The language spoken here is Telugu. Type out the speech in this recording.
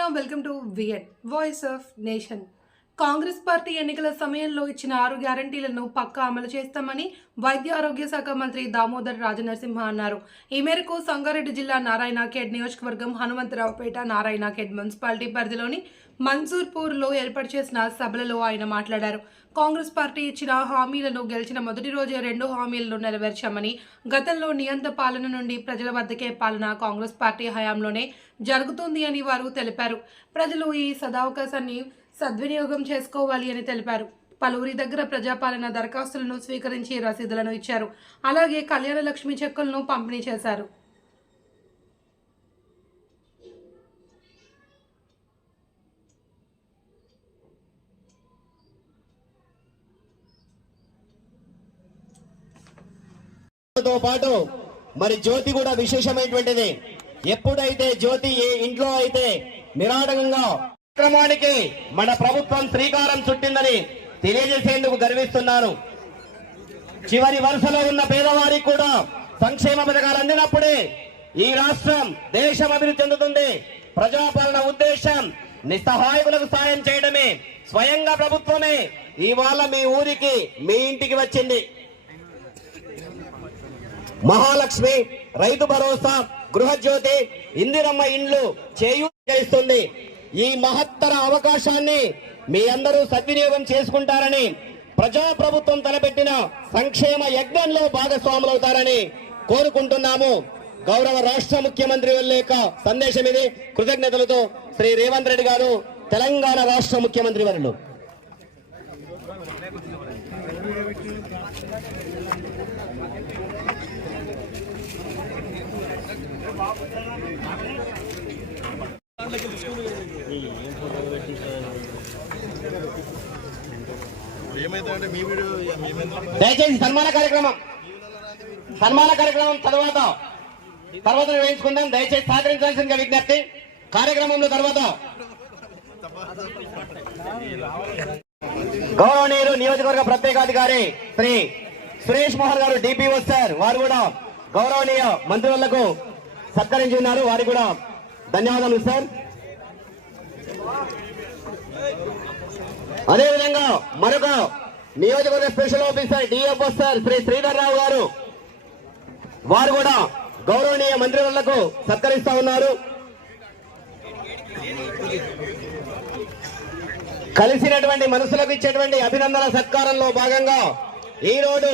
you welcome to VN, Voice of Nation. Congress party ఎన్నికల సమయంలో ఇచ్చిన ఆరు గ్యారంటీలను పక్కా అమలు చేస్తామని వైద్య ఆరోగ్య శాఖ మంత్రి దామోదర్ రాజనరసింహ అన్నారు. ఈ మేరకు సంగారెడ్డి జిల్లా నారాయణఖేడ్ నియోజకవర్గం హనుమంతరావుపేట నారాయణఖేడ్ మున్సిపాలిటీ పరిధిలోని మన్సూర్పూర్లో ఏర్పాటు చేసిన సభలలో ఆయన మాట్లాడారు. కాంగ్రెస్ పార్టీ ఇచ్చిన హామీలను గెలిచిన మొదటి రోజే రెండు హామీలను నెరవేర్చామని గతంలో నియంత పాలన నుండి ప్రజల వద్దకే పాలన కాంగ్రెస్ పార్టీ హయాంలోనే జరుగుతుంది అని వారు తెలిపారు. ప్రజలు ఈ సదావకాశాన్ని సద్వినియోగం చేసుకోవాలి అని తెలిపారు. పలువురి దగ్గర ప్రజాపాలన దరఖాస్తులను స్వీకరించి రసీదులను ఇచ్చారు. అలాగే కళ్యాణ లక్ష్మి చెక్కులను పంపిణీ చేశారు. తో పాటు మరి జ్యోతి కూడా విశేషమైనటువంటిది. ఎప్పుడైతే జ్యోతి ఏ ఇంట్లో అయితే నిరాటకంగా క్రమానికి మన ప్రభుత్వం శ్రీకారం చుట్టిందని తెలియజేసేందుకు గర్విస్తున్నాను. చివరి వరుసలో ఉన్న పేదవారికి కూడా సంక్షేమ పథకాలు అందినప్పుడే ఈ రాష్ట్రం దేశం అభివృద్ధి చెందుతుంది. ప్రజాపాలన ఉద్దేశం నిస్సహాయకులకు సాయం చేయడమే స్వయంగా ప్రభుత్వమే ఇవాళ మీ ఊరికి మీ ఇంటికి వచ్చింది. మహాలక్ష్మి రైతు భరోసా గృహజ్యోతి ఇందిరమ్మ ఇండ్లు చేయూస్తుంది. ఈ మహత్తర అవకాశాన్ని మీ అందరూ సద్వినియోగం చేసుకుంటారని ప్రజా ప్రభుత్వం తలపెట్టిన సంక్షేమ యజ్ఞంలో భాగస్వాములవుతారని కోరుకుంటున్నాము. గౌరవ రాష్ట్ర ముఖ్యమంత్రి లేక సందేశం ఇది. కృతజ్ఞతలతో శ్రీ రేవంత్ రెడ్డి గారు తెలంగాణ రాష్ట్ర ముఖ్యమంత్రి వర్యులు ఏమైతే దయచేసి సన్మాన కార్యక్రమం. సన్మాన కార్యక్రమం తర్వాత తర్వాత నిర్వహించుకుందాం దయచేసి సహకరించాల్సిందిగా విజ్ఞప్తి. కార్యక్రమంలో తర్వాత గౌరవనీయులు నియోజకవర్గ ప్రత్యేకాధికారి శ్రీ సురేష్ మోహన్ గారు డిపిఓ సార్ వారు కూడా గౌరవనీయ మంత్రులకు సత్కరించి ఉన్నారు. వారికి కూడా ధన్యవాదాలు సార్. అదేవిధంగా మరొక నియోజకవర్గ special officer DFO sir Shri Sridhar Rao garu. వారు కూడా గౌరవనీయ మంత్రివర్లకు సత్కరిస్తా ఉన్నారు. కలిసినటువంటి మనసులకు ఇచ్చేటువంటి అభినందన సత్కారంలో భాగంగా ఈరోజు